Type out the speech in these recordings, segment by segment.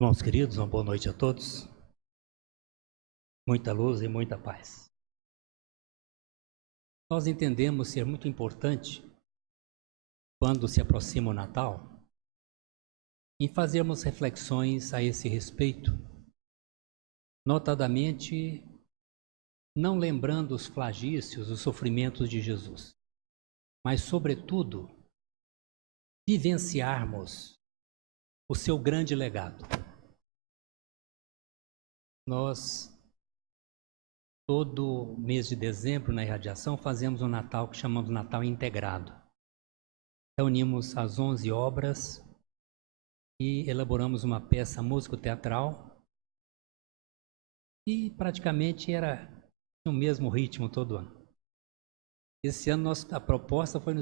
Irmãos queridos, uma boa noite a todos. Muita luz e muita paz. Nós entendemos ser muito importante, quando se aproxima o Natal, em fazermos reflexões a esse respeito, notadamente, não lembrando os flagícios, os sofrimentos de Jesus, mas, sobretudo, vivenciarmos o seu grande legado. Nós, todo mês de dezembro, na irradiação, fazemos um Natal que chamamos Natal Integrado. Reunimos as 11 obras e elaboramos uma peça músico-teatral e praticamente era no mesmo ritmo todo ano. Esse ano a proposta foi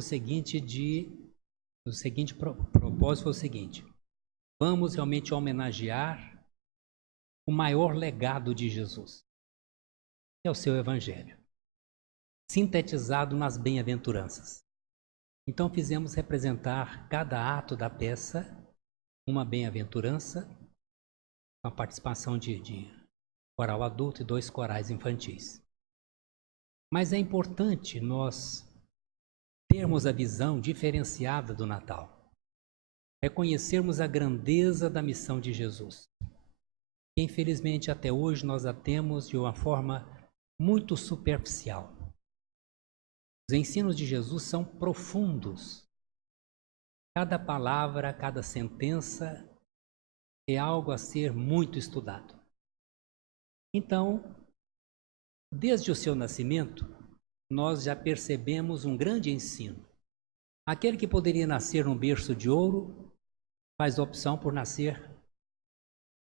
propósito foi o seguinte: vamos realmente homenagear o maior legado de Jesus, que é o seu Evangelho, sintetizado nas bem-aventuranças. Então fizemos representar cada ato da peça uma bem-aventurança, com a participação de coral adulto e 2 corais infantis. Mas é importante nós termos a visão diferenciada do Natal, reconhecermos a grandeza da missão de Jesus, que infelizmente até hoje nós a temos de uma forma muito superficial. Os ensinos de Jesus são profundos. Cada palavra, cada sentença é algo a ser muito estudado. Então, desde o seu nascimento, nós já percebemos um grande ensino. Aquele que poderia nascer num berço de ouro, faz a opção por nascer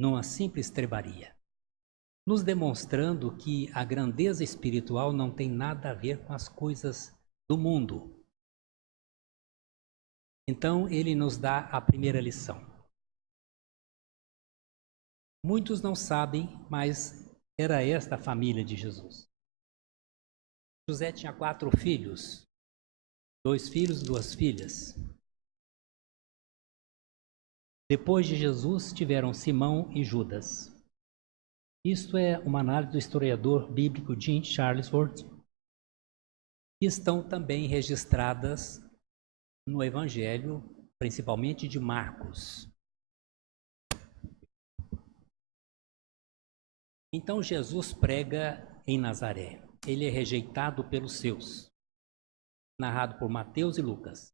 numa simples estrebaria, nos demonstrando que a grandeza espiritual não tem nada a ver com as coisas do mundo. Então, ele nos dá a primeira lição. Muitos não sabem, mas era esta a família de Jesus. José tinha 4 filhos, 2 filhos e 2 filhas. Depois de Jesus, tiveram Simão e Judas. Isto é uma análise do historiador bíblico Jim Charlesworth, que estão também registradas no Evangelho, principalmente de Marcos. Então Jesus prega em Nazaré. Ele é rejeitado pelos seus, narrado por Mateus e Lucas.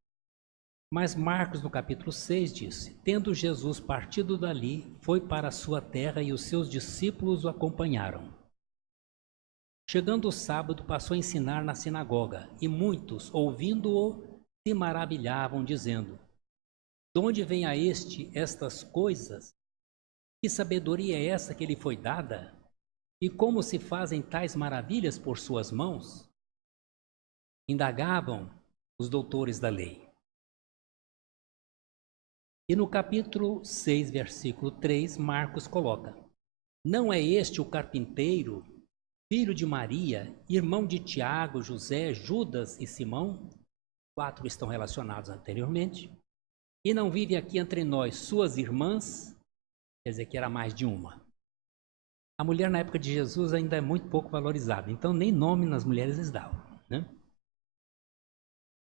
Mas Marcos, no capítulo 6, diz: tendo Jesus partido dali, foi para a sua terra e os seus discípulos o acompanharam. Chegando o sábado, passou a ensinar na sinagoga, e muitos, ouvindo-o, se maravilhavam, dizendo: de onde vem a este estas coisas? Que sabedoria é essa que lhe foi dada? E como se fazem tais maravilhas por suas mãos? Indagavam os doutores da lei. E no capítulo 6, versículo 3, Marcos coloca: não é este o carpinteiro, filho de Maria, irmão de Tiago, José, Judas e Simão? 4 estão relacionados anteriormente. E não vive aqui entre nós suas irmãs? Quer dizer que era mais de uma. A mulher na época de Jesus ainda é muito pouco valorizada, então nem nome nas mulheres eles davam, né?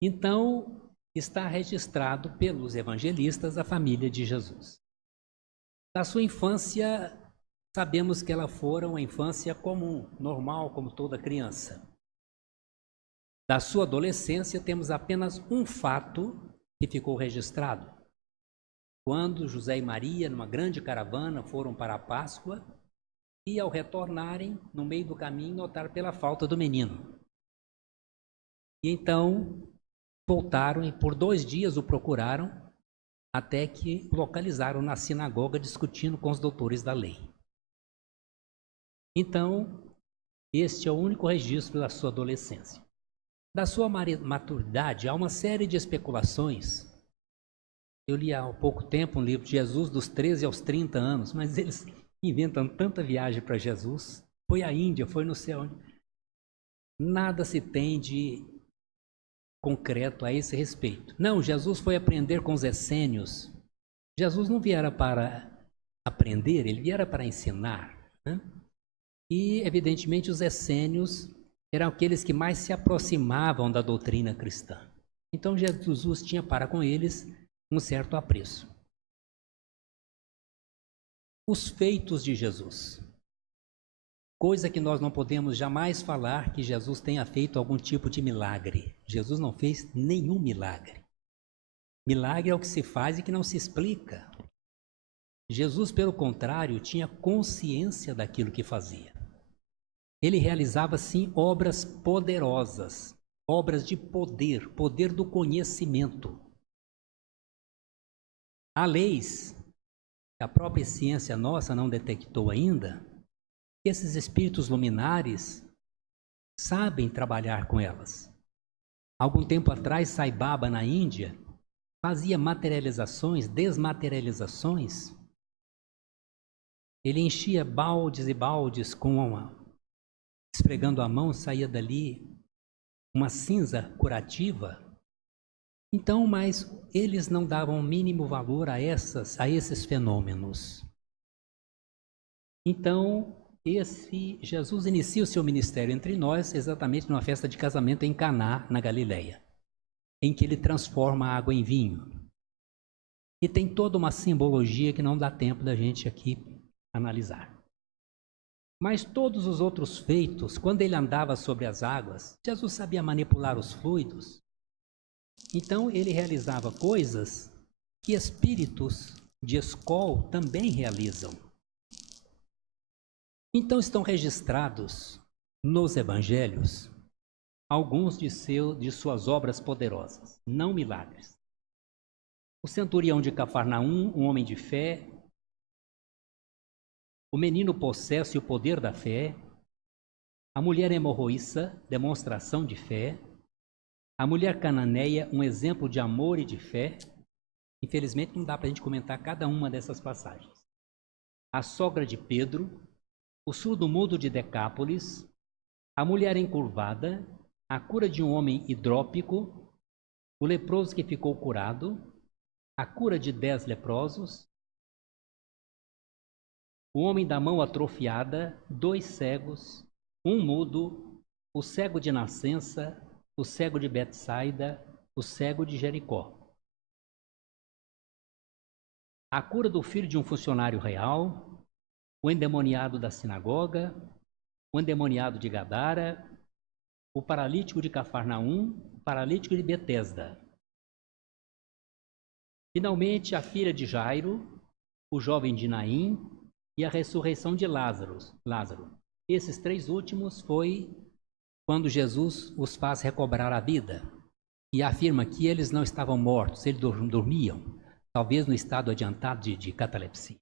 Então, está registrado pelos evangelistas a família de Jesus. Da sua infância, sabemos que ela fora uma infância comum, normal, como toda criança. Da sua adolescência, temos apenas um fato que ficou registrado. Quando José e Maria, numa grande caravana, foram para a Páscoa, e ao retornarem, no meio do caminho, notaram pela falta do menino. E então voltaram e por 2 dias o procuraram, até que localizaram na sinagoga discutindo com os doutores da lei. Então, este é o único registro da sua adolescência. Da sua maturidade, há uma série de especulações. Eu li há pouco tempo um livro de Jesus dos 13 aos 30 anos, mas eles inventam tanta viagem para Jesus. Foi à Índia, foi no céu. Nada se tem de concreto a esse respeito. Não, Jesus foi aprender com os essênios. Jesus não viera para aprender, ele viera para ensinar, né? E, evidentemente, os essênios eram aqueles que mais se aproximavam da doutrina cristã. Então, Jesus tinha para com eles um certo apreço. Os feitos de Jesus. Coisa que nós não podemos jamais falar que Jesus tenha feito algum tipo de milagre. Jesus não fez nenhum milagre. Milagre é o que se faz e que não se explica. Jesus, pelo contrário, tinha consciência daquilo que fazia. Ele realizava, sim, obras poderosas, obras de poder, poder do conhecimento. Há leis que a própria ciência nossa não detectou ainda, que esses espíritos luminares sabem trabalhar com elas. Algum tempo atrás, Sai Baba, na Índia, fazia materializações, desmaterializações. Ele enchia baldes e baldes esfregando a mão, saía dali uma cinza curativa. Então, mas eles não davam o mínimo valor a esses fenômenos. Então, Jesus inicia o seu ministério entre nós exatamente numa festa de casamento em Caná, na Galileia, em que ele transforma a água em vinho. E tem toda uma simbologia que não dá tempo da gente aqui analisar. Mas todos os outros feitos, quando ele andava sobre as águas, Jesus sabia manipular os fluidos. Então ele realizava coisas que espíritos de escola também realizam. Então estão registrados nos evangelhos alguns de suas obras poderosas, não milagres. O centurião de Cafarnaum, um homem de fé. O menino possesso e o poder da fé. A mulher hemorroíça, demonstração de fé. A mulher cananeia, um exemplo de amor e de fé. Infelizmente não dá para a gente comentar cada uma dessas passagens. A sogra de Pedro, o surdo-mudo de Decápolis, a mulher encurvada, a cura de um homem hidrópico, o leproso que ficou curado, a cura de 10 leprosos, o homem da mão atrofiada, 2 cegos, um mudo, o cego de nascença, o cego de Betsaida, o cego de Jericó. A cura do filho de um funcionário real, o endemoniado da sinagoga, o endemoniado de Gadara, o paralítico de Cafarnaum, o paralítico de Betesda. Finalmente, a filha de Jairo, o jovem de Naim e a ressurreição de Lázaro. Esses 3 últimos foi quando Jesus os faz recobrar a vida e afirma que eles não estavam mortos, eles dormiam, talvez no estado adiantado de catalepsia.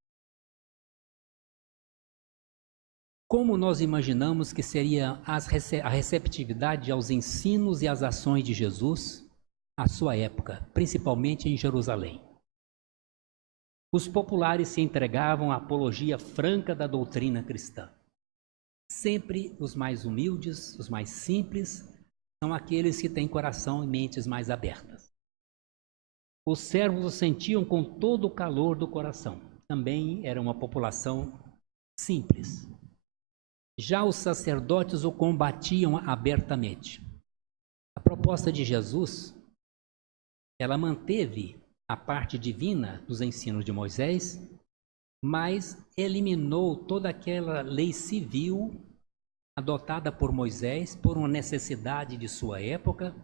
Como nós imaginamos que seria a receptividade aos ensinos e às ações de Jesus à sua época, principalmente em Jerusalém? Os populares se entregavam à apologia franca da doutrina cristã. Sempre os mais humildes, os mais simples, são aqueles que têm coração e mentes mais abertas. Os servos o sentiam com todo o calor do coração. Também era uma população simples. Já os sacerdotes o combatiam abertamente. A proposta de Jesus, ela manteve a parte divina dos ensinos de Moisés, mas eliminou toda aquela lei civil adotada por Moisés por uma necessidade de sua época,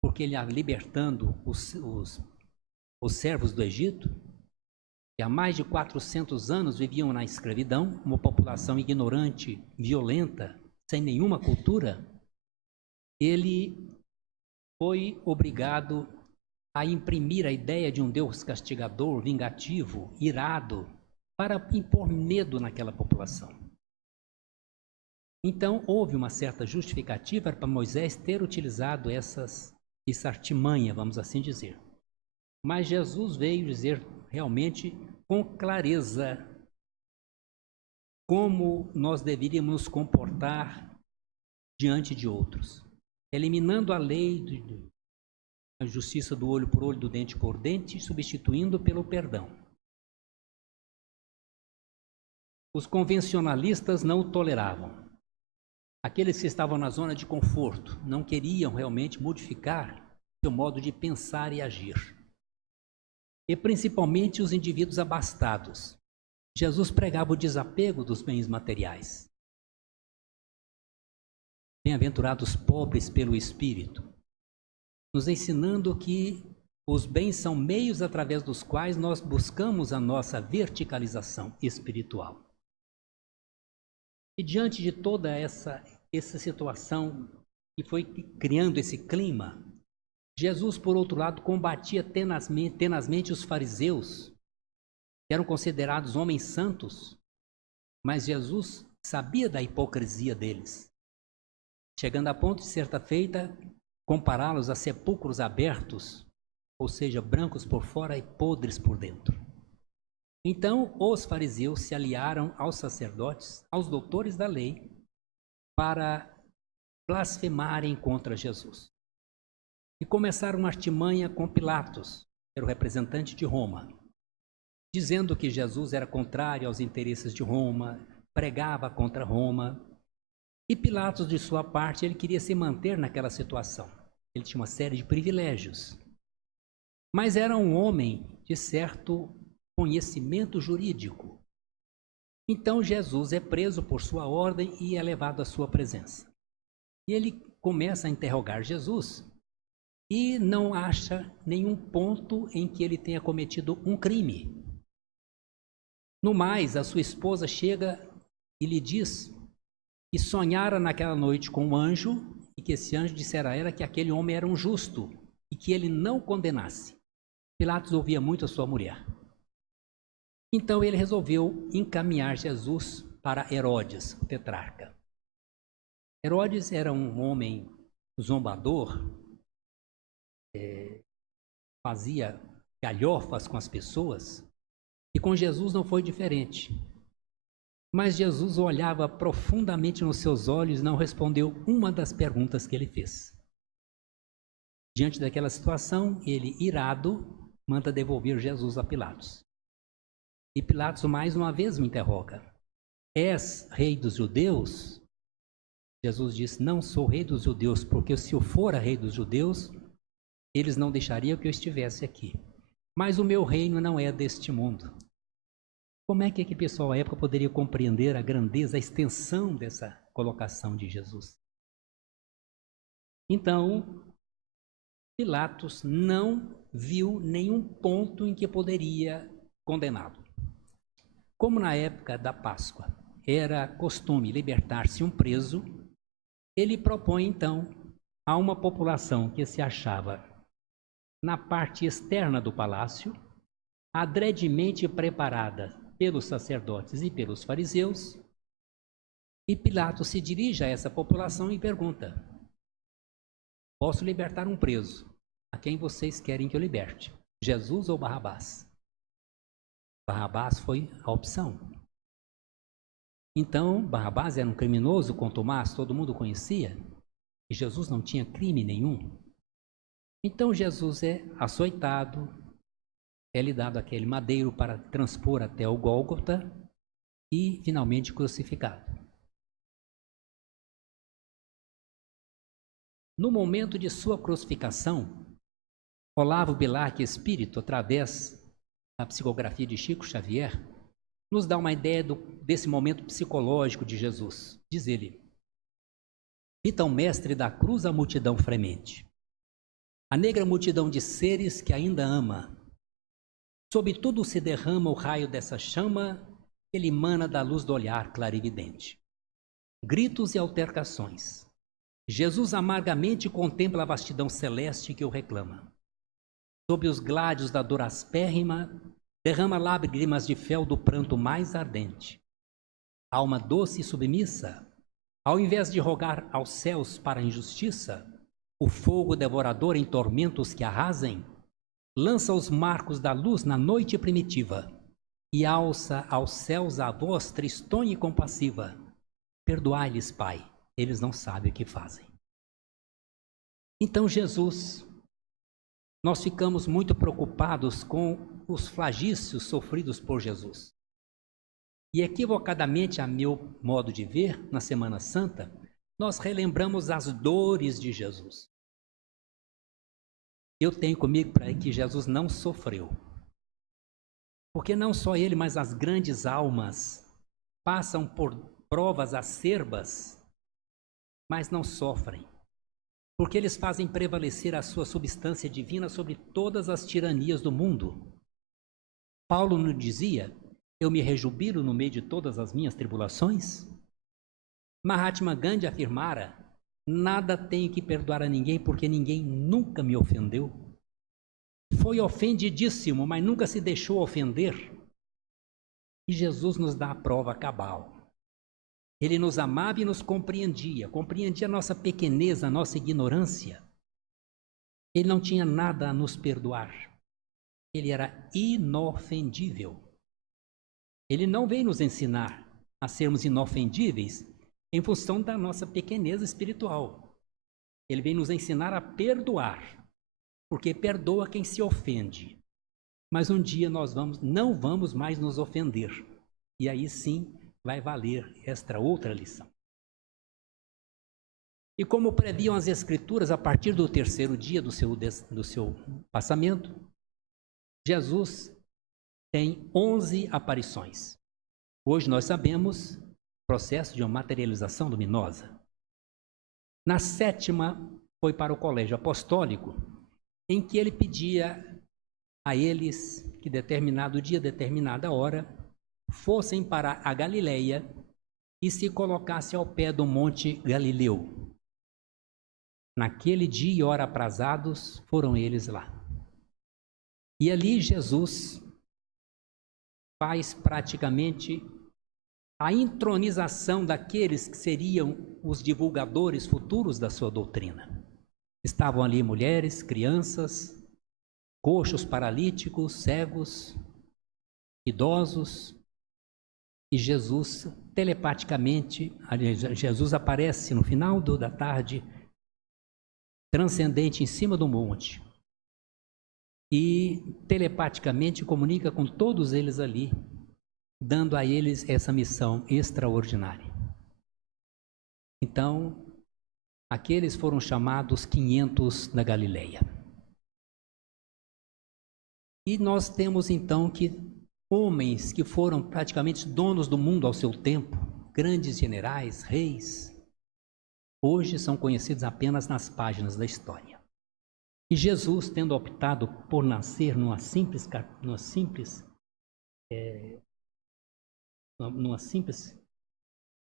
porque ele ia libertando os servos do Egito, que há mais de 400 anos viviam na escravidão, uma população ignorante, violenta, sem nenhuma cultura. Ele foi obrigado a imprimir a ideia de um Deus castigador, vingativo, irado, para impor medo naquela população. Então, houve uma certa justificativa para Moisés ter utilizado essa artimanha, vamos assim dizer. Mas Jesus veio dizer realmente com clareza como nós deveríamos nos comportar diante de outros, eliminando a lei a justiça do olho por olho, do dente por dente, substituindo pelo perdão. Os convencionalistas não o toleravam. Aqueles que estavam na zona de conforto não queriam realmente modificar seu modo de pensar e agir. E principalmente os indivíduos abastados. Jesus pregava o desapego dos bens materiais. Bem-aventurados pobres pelo Espírito, nos ensinando que os bens são meios através dos quais nós buscamos a nossa verticalização espiritual. E diante de toda essa situação que foi criando esse clima, Jesus, por outro lado, combatia tenazmente os fariseus, que eram considerados homens santos, mas Jesus sabia da hipocrisia deles, chegando a ponto de, certa feita, compará-los a sepulcros abertos, ou seja, brancos por fora e podres por dentro. Então, os fariseus se aliaram aos sacerdotes, aos doutores da lei, para blasfemarem contra Jesus. E começaram uma artimanha com Pilatos, que era o representante de Roma, dizendo que Jesus era contrário aos interesses de Roma, pregava contra Roma. E Pilatos, de sua parte, ele queria se manter naquela situação. Ele tinha uma série de privilégios. Mas era um homem de certo conhecimento jurídico. Então Jesus é preso por sua ordem e é levado à sua presença. E ele começa a interrogar Jesus e não acha nenhum ponto em que ele tenha cometido um crime. No mais, a sua esposa chega e lhe diz que sonhara naquela noite com um anjo e que esse anjo dissera a ela que aquele homem era um justo e que ele não condenasse. Pilatos ouvia muito a sua mulher. Então ele resolveu encaminhar Jesus para Herodes, o tetrarca. Herodes era um homem zombador, fazia galhofas com as pessoas, e com Jesus não foi diferente. Mas Jesus olhava profundamente nos seus olhos e não respondeu uma das perguntas que ele fez. Diante daquela situação, ele, irado, manda devolver Jesus a Pilatos. E Pilatos mais uma vez o interroga: és rei dos judeus? Jesus diz: não sou rei dos judeus, porque se eu fora rei dos judeus, eles não deixariam que eu estivesse aqui. Mas o meu reino não é deste mundo. Como é que aquele pessoal à época poderia compreender a grandeza, a extensão dessa colocação de Jesus? Então, Pilatos não viu nenhum ponto em que poderia condená-lo. Como na época da Páscoa era costume libertar-se um preso, ele propõe então a uma população que se achava na parte externa do palácio, adredemente preparada pelos sacerdotes e pelos fariseus, e Pilatos se dirige a essa população e pergunta: posso libertar um preso? A quem vocês querem que eu liberte? Jesus ou Barrabás? Barrabás foi a opção. Então, Barrabás era um criminoso, com Tomás, todo mundo conhecia, e Jesus não tinha crime nenhum. Então Jesus é açoitado, é-lhe dado aquele madeiro para transpor até o Gólgota e finalmente crucificado. No momento de sua crucificação, Olavo Bilac Espírito, através da psicografia de Chico Xavier, nos dá uma ideia desse momento psicológico de Jesus. Diz ele: "Vita o mestre da cruz a multidão fremente, a negra multidão de seres que ainda ama. Sob tudo se derrama o raio dessa chama, ele emana da luz do olhar clarividente. Gritos e altercações. Jesus amargamente contempla a vastidão celeste que o reclama. Sob os gládios da dor aspérrima, derrama lágrimas de fel do pranto mais ardente. Alma doce e submissa, ao invés de rogar aos céus para a injustiça, o fogo devorador em tormentos que arrasem, lança os marcos da luz na noite primitiva e alça aos céus a voz tristonha e compassiva: perdoai-lhes, Pai, eles não sabem o que fazem." Então Jesus, nós ficamos muito preocupados com os flagícios sofridos por Jesus. E equivocadamente, a meu modo de ver, na Semana Santa, nós relembramos as dores de Jesus. Eu tenho comigo para que Jesus não sofreu. Porque não só ele, mas as grandes almas passam por provas acerbas, mas não sofrem. Porque eles fazem prevalecer a sua substância divina sobre todas as tiranias do mundo. Paulo nos dizia: eu me rejubilo no meio de todas as minhas tribulações. Mahatma Gandhi afirmara: nada tenho que perdoar a ninguém, porque ninguém nunca me ofendeu. Foi ofendidíssimo, mas nunca se deixou ofender. E Jesus nos dá a prova cabal. Ele nos amava e nos compreendia a nossa pequenez, a nossa ignorância. Ele não tinha nada a nos perdoar. Ele era inofendível. Ele não veio nos ensinar a sermos inofendíveis em função da nossa pequenez espiritual. Ele veio nos ensinar a perdoar, porque perdoa quem se ofende. Mas um dia nós não vamos mais nos ofender. E aí sim vai valer esta outra lição. E como previam as Escrituras, a partir do terceiro dia do seu passamento, Jesus tem 11 aparições. Hoje nós sabemos o processo de uma materialização luminosa. Na 7ª foi para o colégio apostólico, em que ele pedia a eles que determinado dia, determinada hora, fossem para a Galileia e se colocassem ao pé do Monte Galileu. Naquele dia e hora aprazados, foram eles lá. E ali Jesus faz praticamente a intronização daqueles que seriam os divulgadores futuros da sua doutrina. Estavam ali mulheres, crianças, coxos, paralíticos, cegos, idosos. E Jesus, telepaticamente, Jesus aparece no final da tarde, transcendente em cima do monte. E telepaticamente comunica com todos eles ali, dando a eles essa missão extraordinária. Então, aqueles foram chamados 500 da Galileia. E nós temos então que homens que foram praticamente donos do mundo ao seu tempo, grandes generais, reis, hoje são conhecidos apenas nas páginas da história. E Jesus, tendo optado por nascer numa simples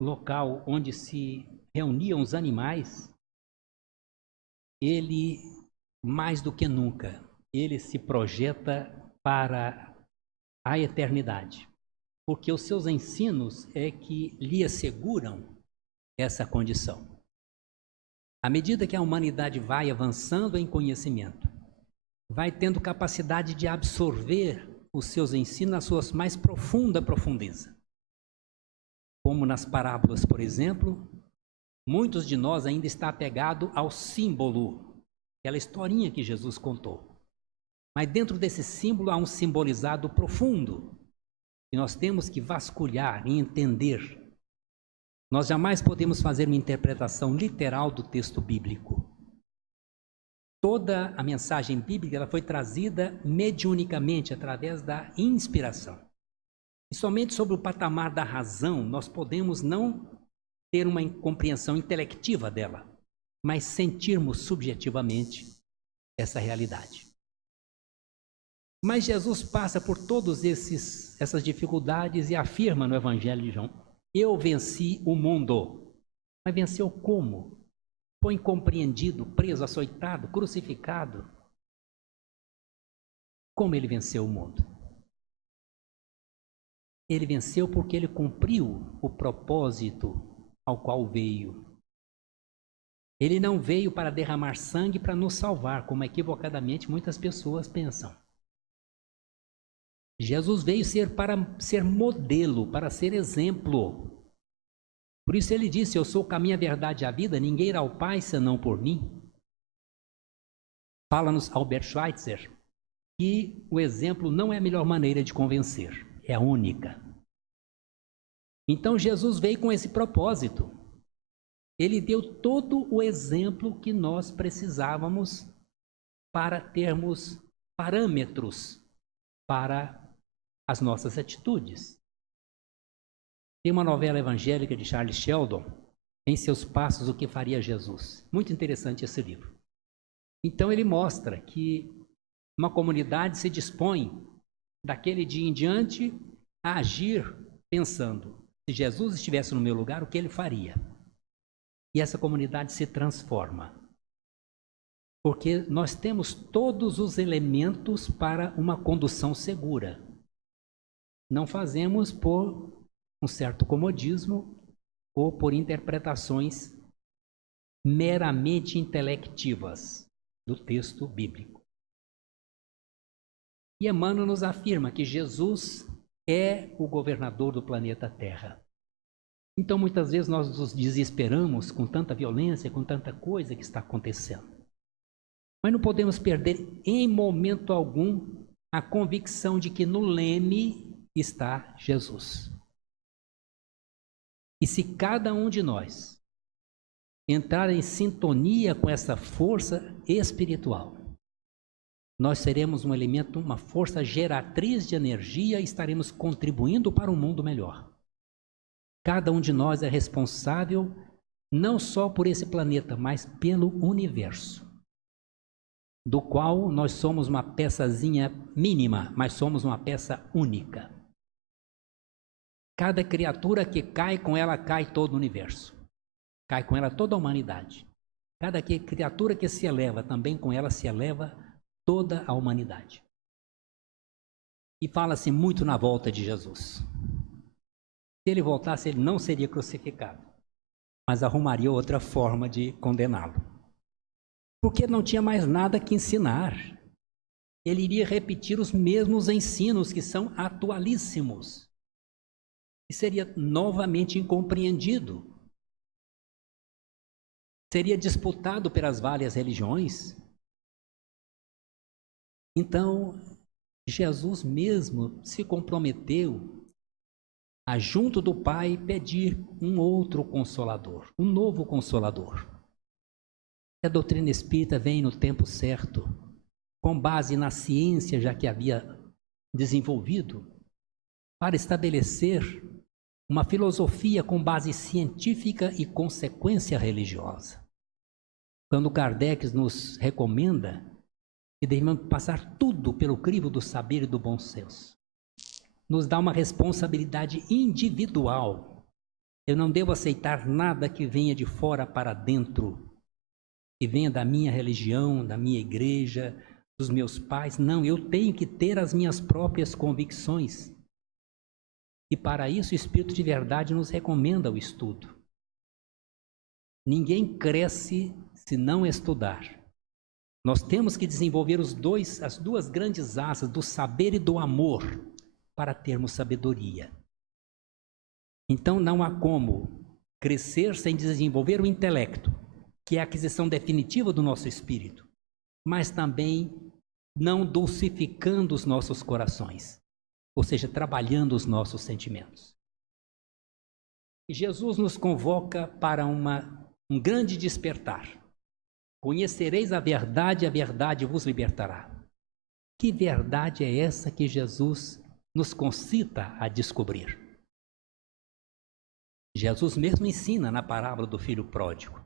local onde se reuniam os animais, ele, mais do que nunca, ele se projeta para a eternidade, porque os seus ensinos é que lhe asseguram essa condição. À medida que a humanidade vai avançando em conhecimento, vai tendo capacidade de absorver os seus ensinos na sua mais profunda profundeza. Como nas parábolas, por exemplo, muitos de nós ainda está apegado ao símbolo, aquela historinha que Jesus contou. Mas dentro desse símbolo há um simbolizado profundo, que nós temos que vasculhar e entender. Nós jamais podemos fazer uma interpretação literal do texto bíblico. Toda a mensagem bíblica ela foi trazida mediunicamente, através da inspiração. E somente sobre o patamar da razão nós podemos não ter uma compreensão intelectiva dela, mas sentirmos subjetivamente essa realidade. Mas Jesus passa por todas essas dificuldades e afirma no Evangelho de João: eu venci o mundo. Mas venceu como? Foi incompreendido, preso, açoitado, crucificado. Como ele venceu o mundo? Ele venceu porque ele cumpriu o propósito ao qual veio. Ele não veio para derramar sangue para nos salvar, como equivocadamente muitas pessoas pensam. Jesus veio para ser modelo, para ser exemplo. Por isso ele disse: eu sou o caminho, a verdade e a vida, ninguém irá ao Pai senão por mim. Fala-nos Albert Schweitzer que o exemplo não é a melhor maneira de convencer, é a única. Então Jesus veio com esse propósito. Ele deu todo o exemplo que nós precisávamos para termos parâmetros para as nossas atitudes. Tem uma novela evangélica de Charles Sheldon, Em Seus Passos, o que faria Jesus. Muito interessante esse livro. Então ele mostra que uma comunidade se dispõe, daquele dia em diante, a agir pensando, se Jesus estivesse no meu lugar, o que ele faria? E essa comunidade se transforma. Porque nós temos todos os elementos para uma condução segura. Não fazemos por um certo comodismo ou por interpretações meramente intelectivas do texto bíblico. E Emmanuel nos afirma que Jesus é o governador do planeta Terra. Então, muitas vezes nós nos desesperamos com tanta violência, com tanta coisa que está acontecendo. Mas não podemos perder em momento algum a convicção de que no leme está Jesus. E se cada um de nós entrar em sintonia com essa força espiritual, nós seremos um elemento, uma força geratriz de energia e estaremos contribuindo para um mundo melhor. Cada um de nós é responsável não só por esse planeta, mas pelo universo, do qual nós somos uma peçazinha mínima, mas somos uma peça única. Cada criatura que cai, com ela cai todo o universo. Cai com ela toda a humanidade. Cada criatura que se eleva, também com ela se eleva toda a humanidade. E fala-se muito na volta de Jesus. Se ele voltasse, ele não seria crucificado, mas arrumaria outra forma de condená-lo. Porque não tinha mais nada que ensinar. Ele iria repetir os mesmos ensinos que são atualíssimos. E seria novamente incompreendido. Seria disputado pelas várias religiões. Então, Jesus mesmo se comprometeu a, junto do Pai, pedir um outro Consolador, um novo Consolador. A doutrina espírita vem no tempo certo, com base na ciência já que havia desenvolvido, para estabelecer uma filosofia com base científica e consequência religiosa. Quando Kardec nos recomenda que devemos passar tudo pelo crivo do saber e do bom senso, nos dá uma responsabilidade individual. Eu não devo aceitar nada que venha de fora para dentro, que venha da minha religião, da minha igreja, dos meus pais. Não, eu tenho que ter as minhas próprias convicções. E para isso o Espírito de Verdade nos recomenda o estudo. Ninguém cresce se não estudar. Nós temos que desenvolver as duas grandes asas do saber e do amor para termos sabedoria. Então não há como crescer sem desenvolver o intelecto, que é a aquisição definitiva do nosso espírito, mas também não dulcificando os nossos corações, ou seja, trabalhando os nossos sentimentos. E Jesus nos convoca para um grande despertar. Conhecereis a verdade vos libertará. Que verdade é essa que Jesus nos concita a descobrir? Jesus mesmo ensina na parábola do filho pródigo.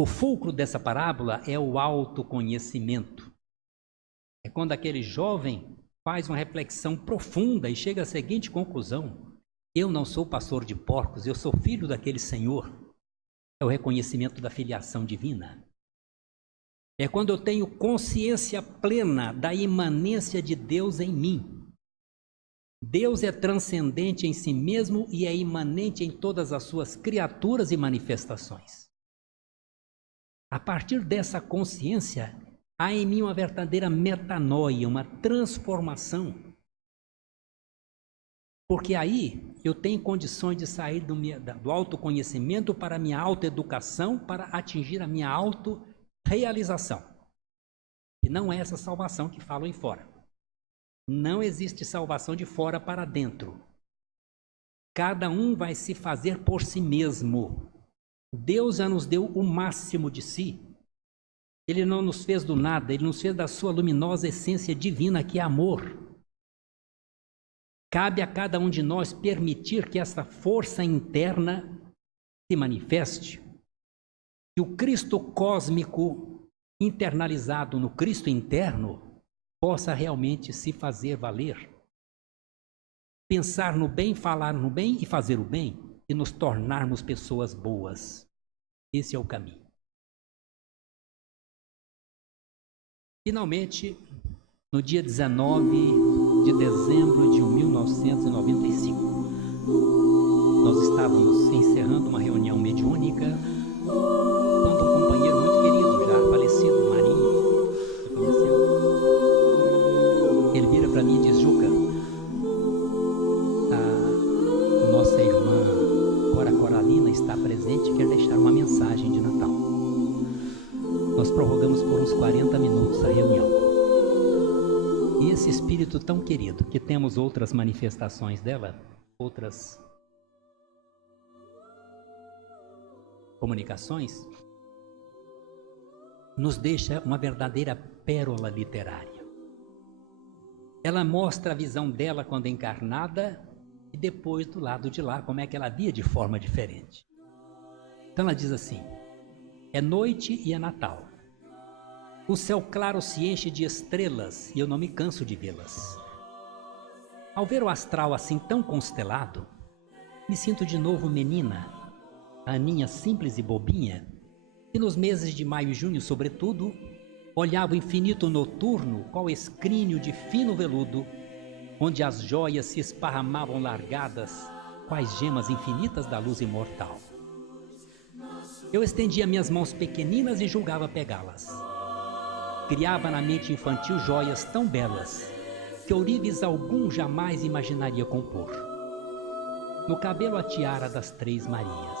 O fulcro dessa parábola é o autoconhecimento. É quando aquele jovem faz uma reflexão profunda e chega à seguinte conclusão: eu não sou pastor de porcos, eu sou filho daquele Senhor. É o reconhecimento da filiação divina. É quando eu tenho consciência plena da imanência de Deus em mim. Deus é transcendente em si mesmo e é imanente em todas as suas criaturas e manifestações. A partir dessa consciência, há em mim uma verdadeira metanoia, uma transformação. Porque aí eu tenho condições de sair do autoconhecimento para a minha autoeducação, para atingir a minha autorrealização. E não é essa salvação que falam em fora. Não existe salvação de fora para dentro. Cada um vai se fazer por si mesmo. Deus já nos deu o máximo de si. Ele não nos fez do nada, Ele nos fez da sua luminosa essência divina, que é amor. Cabe a cada um de nós permitir que essa força interna se manifeste, que o Cristo cósmico internalizado no Cristo interno possa realmente se fazer valer. Pensar no bem, falar no bem e fazer o bem, e nos tornarmos pessoas boas. Esse é o caminho. Finalmente, no dia 19 de dezembro de 1995, nós estávamos encerrando uma reunião mediúnica quando um companheiro muito querido, já falecido, Marinho, que faleceu, ele vira para mim e diz: Juca, a nossa irmã Cora Coralina está presente e quer deixar uma mensagem de Natal. Nós prorrogamos por uns 40 minutos a reunião. E esse espírito tão querido, que temos outras manifestações dela, outras comunicações, nos deixa uma verdadeira pérola literária. Ela mostra a visão dela quando encarnada e depois do lado de lá, como é que ela via de forma diferente. Então ela diz assim: é noite e é Natal. O céu claro se enche de estrelas e eu não me canso de vê-las. Ao ver o astral assim tão constelado, me sinto de novo menina, a Aninha simples e bobinha, que nos meses de maio e junho, sobretudo, olhava o infinito noturno qual escrínio de fino veludo, onde as joias se esparramavam largadas, quais gemas infinitas da luz imortal. Eu estendia minhas mãos pequeninas e julgava pegá-las. Criava na mente infantil joias tão belas que ourives algum jamais imaginaria compor. No cabelo a tiara das Três Marias,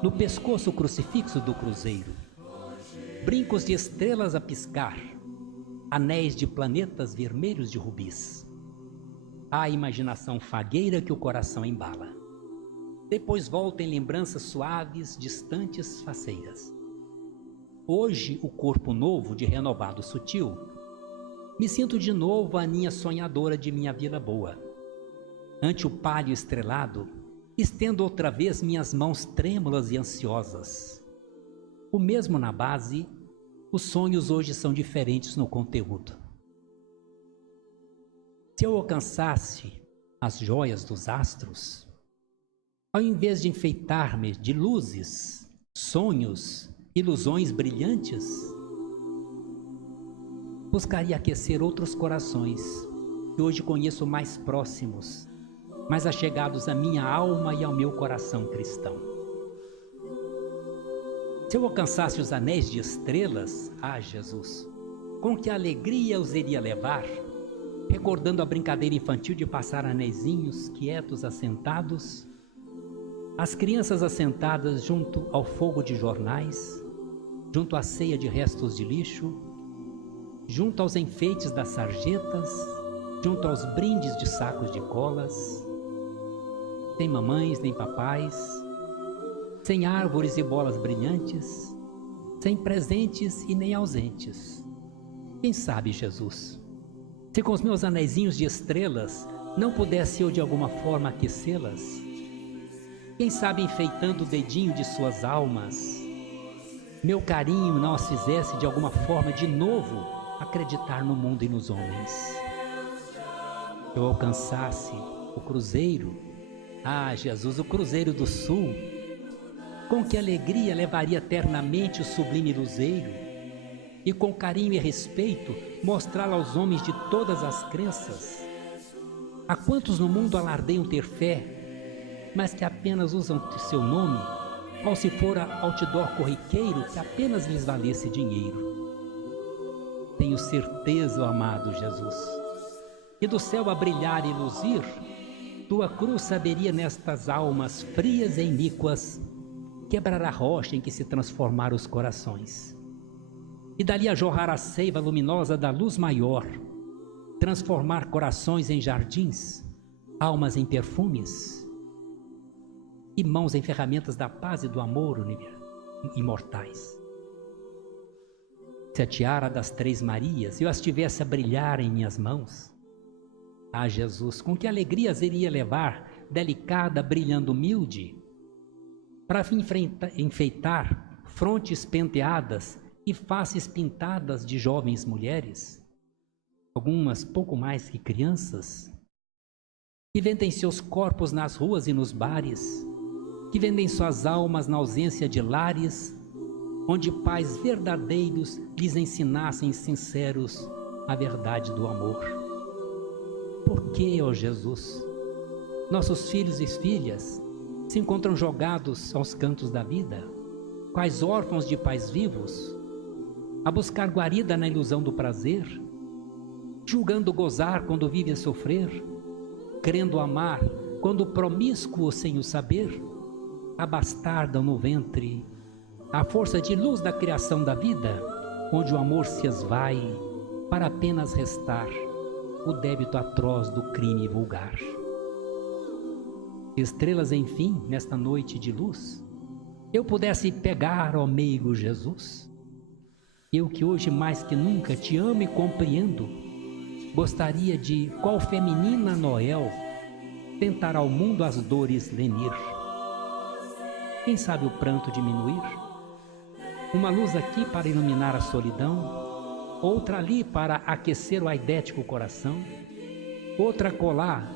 no pescoço o crucifixo do cruzeiro, brincos de estrelas a piscar, anéis de planetas vermelhos de rubis. A imaginação fagueira que o coração embala. Depois volta em lembranças suaves, distantes, faceiras. Hoje, o corpo novo de renovado sutil, me sinto de novo a Aninha sonhadora de minha vila boa. Ante o pálio estrelado, estendo outra vez minhas mãos trêmulas e ansiosas. O mesmo na base, os sonhos hoje são diferentes no conteúdo. Se eu alcançasse as joias dos astros, ao invés de enfeitar-me de luzes, sonhos, ilusões brilhantes, buscaria aquecer outros corações que hoje conheço mais próximos, mais achegados à minha alma e ao meu coração cristão. Se eu alcançasse os anéis de estrelas, Jesus, com que alegria os iria levar, recordando a brincadeira infantil de passar anéisinhos quietos assentados, as crianças assentadas junto ao fogo de jornais, junto à ceia de restos de lixo, junto aos enfeites das sarjetas, junto aos brindes de sacos de colas, sem mamães nem papais, sem árvores e bolas brilhantes, sem presentes e nem ausentes. Quem sabe, Jesus, se com os meus anéisinhos de estrelas não pudesse eu de alguma forma aquecê-las? Quem sabe enfeitando o dedinho de suas almas, meu carinho não as fizesse de alguma forma de novo acreditar no mundo e nos homens. Eu alcançasse o cruzeiro, Jesus, o cruzeiro do sul, com que alegria levaria eternamente o sublime luzeiro, e com carinho e respeito mostrá-lo aos homens de todas as crenças. Há quantos no mundo alardeiam ter fé, mas que apenas usam seu nome, qual se fora outdoor corriqueiro que apenas lhes valesse dinheiro. Tenho certeza, ó amado Jesus, que do céu a brilhar e luzir, tua cruz saberia nestas almas frias e iníquas quebrar a rocha em que se transformaram os corações, e dali a jorrar a seiva luminosa da luz maior, transformar corações em jardins, almas em perfumes e mãos em ferramentas da paz e do amor imortais. Se a tiara das Três Marias eu as tivesse a brilhar em minhas mãos, ah, Jesus, com que alegrias iria levar, delicada, brilhando humilde, para enfeitar frontes penteadas e faces pintadas de jovens mulheres, algumas pouco mais que crianças, que vendem seus corpos nas ruas e nos bares, que vendem suas almas na ausência de lares, onde pais verdadeiros lhes ensinassem sinceros a verdade do amor. Por que, ó Jesus, nossos filhos e filhas se encontram jogados aos cantos da vida, quais órfãos de pais vivos, a buscar guarida na ilusão do prazer, julgando gozar quando vive a sofrer, querendo amar quando promíscuo sem o saber, abastardam no ventre a força de luz da criação da vida, onde o amor se esvai para apenas restar o débito atroz do crime vulgar. Estrelas, enfim, nesta noite de luz, eu pudesse pegar, ó meigo Jesus, eu que hoje mais que nunca te amo e compreendo, gostaria de, qual feminina Noel, tentar ao mundo as dores lenir. Quem sabe o pranto diminuir? Uma luz aqui para iluminar a solidão, outra ali para aquecer o aidético coração, outra colar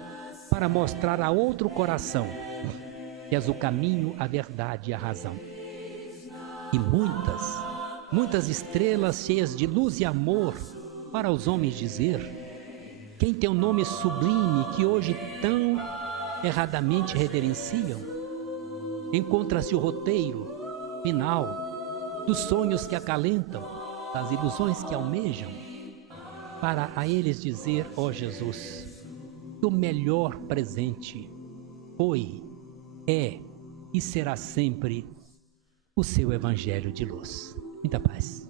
para mostrar a outro coração que és o caminho, a verdade e a razão. E muitas estrelas cheias de luz e amor para os homens dizer: quem tem o nome sublime que hoje tão erradamente reverenciam, encontra-se o roteiro final dos sonhos que acalentam, das ilusões que almejam, para a eles dizer, ó Jesus, que o melhor presente foi, é e será sempre o seu Evangelho de luz. Muita paz.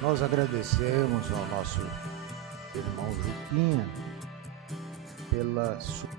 Nós agradecemos ao nosso irmão Juquinha pela sua